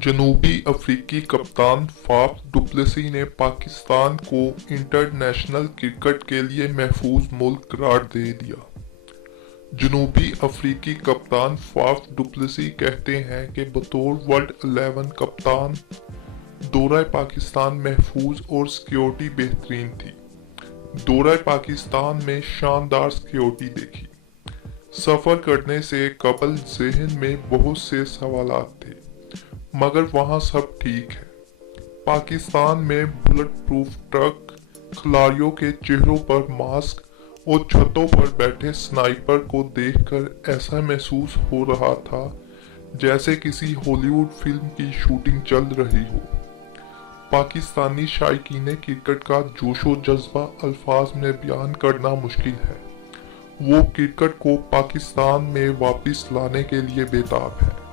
جنوبی افریقی کپتان فاف ڈوپلیسی نے پاکستان کو انٹرنیشنل کرکٹ کے لیے محفوظ ملک قرار دے دیا۔ جنوبی افریقی کپتان فاف ڈوپلیسی کہتے ہیں کہ بطور ورلڈ 11 کپتان دورہ پاکستان محفوظ اور سیکیورٹی بہترین تھی۔ دورہ پاکستان میں شاندار سیکیورٹی دیکھی۔ سفر کرنے سے قبل ذہن میں بہت سے سوالات تھے، مگر وہاں سب ٹھیک ہے۔ پاکستان میں بلٹ پروف ٹرک، کھلاڑیوں کے چہروں پر ماسک اور چھتوں پر بیٹھے سنائپر کو دیکھ کر ایسا محسوس ہو رہا تھا جیسے کسی ہالی ووڈ فلم کی شوٹنگ چل رہی ہو۔ پاکستانی شائقین کرکٹ کا جوش و جذبہ الفاظ میں بیان کرنا مشکل ہے۔ وہ کرکٹ کو پاکستان میں واپس لانے کے لیے بے تاب ہے۔